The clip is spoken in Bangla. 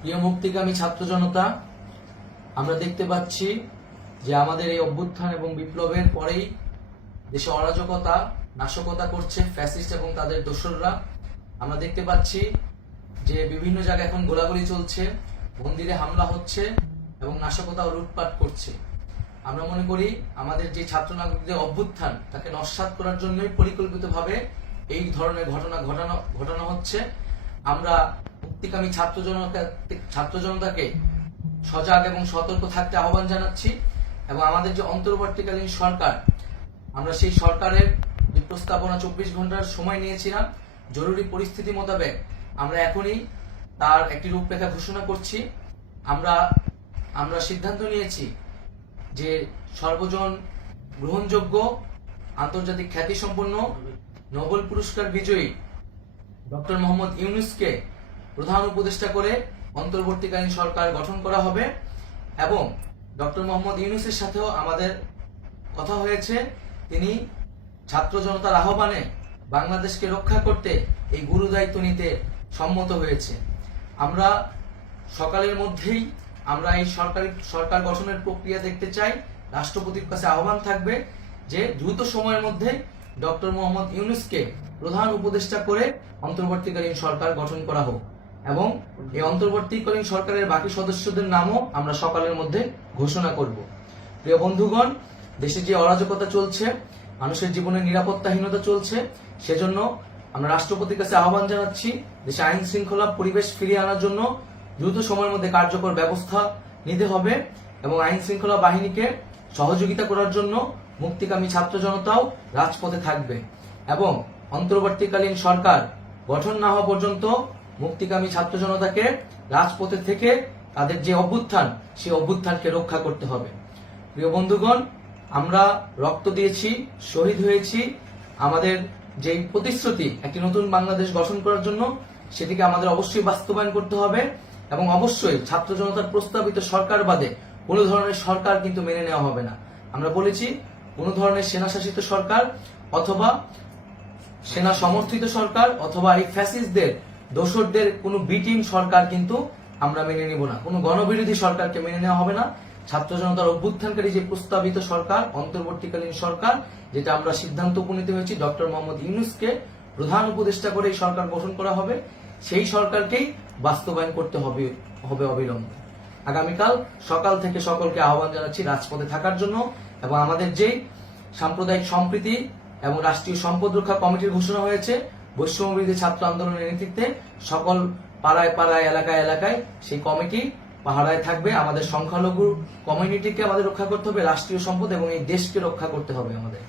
প্রিয় মুক্তিকামী ছাত্র জনতা, আমরা দেখতে পাচ্ছি যে আমাদের এই অভ্যুত্থান এবং বিপ্লবের পরেই দেশে অরাজকতা নাশকতা করছে ফ্যাসিস্ট এবং তাদের দোসররা। আমরা দেখতে পাচ্ছি যে বিভিন্ন জায়গায় এখন গোলাগুলি চলছে, মন্দিরে হামলা হচ্ছে এবং নাশকতা ও লুটপাট করছে। আমরা মনে করি আমাদের যে ছাত্র নাগরিকদের অভ্যুত্থান তাকে নস্যাৎ করার জন্যই পরিকল্পিতভাবে এই ধরনের ঘটনা হচ্ছে। আমরা মুক্তিকামী ছাত্র জনতাকে সজাগ এবং সতর্ক থাকতে আহ্বান জানাচ্ছি এবং আমাদের যে অন্তর্বর্তীকালীন সরকার, আমরা সেই সরকারের যে প্রস্তাবনা 24 ঘন্টার সময় নিয়েছিলাম, জরুরি পরিস্থিতি মোতাবেক আমরা এখনই তার একটি রূপরেখা ঘোষণা করছি। আমরা সিদ্ধান্ত নিয়েছি যে সর্বজন গ্রহণযোগ্য আন্তর্জাতিক খ্যাতিসম্পন্ন নোবেল পুরস্কার বিজয়ী ডক্টর মোহাম্মদ ইউনূসকে প্রধান উপদেষ্টা করে অন্তর্বর্তীকালীন সরকার গঠন করা হবে এবং ডক্টর মোহাম্মদ ইউনূসের সাথেও আমাদের কথা হয়েছে। তিনি ছাত্র জনতার আহ্বানে বাংলাদেশকে রক্ষা করতে এই গুরু দায়িত্ব নিতে সম্মত হয়েছে। আমরা সকালের মধ্যেই আমরা এই সরকার গঠনের প্রক্রিয়া দেখতে চাই। রাষ্ট্রপতির কাছে আহ্বান থাকবে যে দ্রুত সময়ের মধ্যে ডক্টর মোহাম্মদ ইউনূসকে প্রধান উপদেষ্টা করে অন্তর্বর্তীকালীন সরকার গঠন করা হোক এবং এই অন্তর্বর্তীকালীন সরকারের বাকি সদস্যদের নামও আমরা সকালের মধ্যে ঘোষণা করব। প্রিয় বন্ধুগণ, দেশে যে অরাজকতা চলছে, মানুষের জীবনে নিরাপত্তাহীনতা চলছে, সেজন্য আমরা রাষ্ট্রপতির কাছে আহ্বান জানাচ্ছি দেশে আইন শৃঙ্খলা পরিবেশ ফিরিয়ে আনার জন্য দ্রুত সময়ের মধ্যে কার্যকর ব্যবস্থা নিতে হবে এবং আইন শৃঙ্খলা বাহিনীকে সহযোগিতা করার জন্য মুক্তিকামী ছাত্র জনতাও রাজপথে থাকবে এবং অন্তর্বর্তীকালীন সরকার গঠন না হওয়া পর্যন্ত মুক্তিকামী ছাত্র জনতাকে রাজপথে থেকে তাদের যে অভ্যুত্থান, সেই অভ্যুত্থানকে রক্ষা করতে হবে। প্রিয় বন্ধুগণ, আমরা রক্ত দিয়েছি, শহীদ হয়েছি। আমাদের যে প্রতিশ্রুতি একটি নতুন বাংলাদেশ গঠন করার জন্য, সেটিকে আমাদের অবশ্যই বাস্তবায়ন করতে হবে এবং অবশ্যই ছাত্র জনতার প্রস্তাবিত সরকার বাদে কোনো ধরনের সরকার কিন্তু মেনে নেওয়া হবে না। আমরা বলেছি কোনো ধরনের সেনা শাসিত সরকার অথবা সেনা সমর্থিত সরকার অথবা এই ফ্যাসিস্টদের দোসরদের কোনো বিটিম সরকার কিন্তু আমরা মেনে নিব না। কোনো গণবিরোধী সরকারকে মেনে নেওয়া হবে না। ছাত্র জনতার অভ্যুত্থানকারী যে প্রস্তাবিত সরকার, অন্তর্বর্তীকালীন সরকার, যেটা আমরা সিদ্ধান্ত উপনীত হয়েছি ডক্টর মোহাম্মদ ইউনূসকে প্রধান উপদেষ্টা করে এই সরকার গঠন করা হবে, সেই সরকারকেই বাস্তবায়ন করতে হবে অবিলম্বে। আগামীকাল সকাল থেকে সকলকে আহ্বান জানাচ্ছি রাজপথে থাকার জন্য এবং আমাদের যে সাম্প্রদায়িক সম্প্রীতি এবং রাষ্ট্রীয় সম্পদ রক্ষা কমিটির ঘোষণা হয়েছে বৈষম্যবিরোধী ছাত্র আন্দোলনের নেতৃত্বে, সকল পাড়ায় পাড়ায় এলাকায় এলাকায় সেই কমিটি পাহারায় থাকবে। আমাদের সংখ্যালঘু কমিউনিটিকে আমাদের রক্ষা করতে হবে, রাষ্ট্রীয় সম্পদ এবং এই দেশকে রক্ষা করতে হবে আমাদের।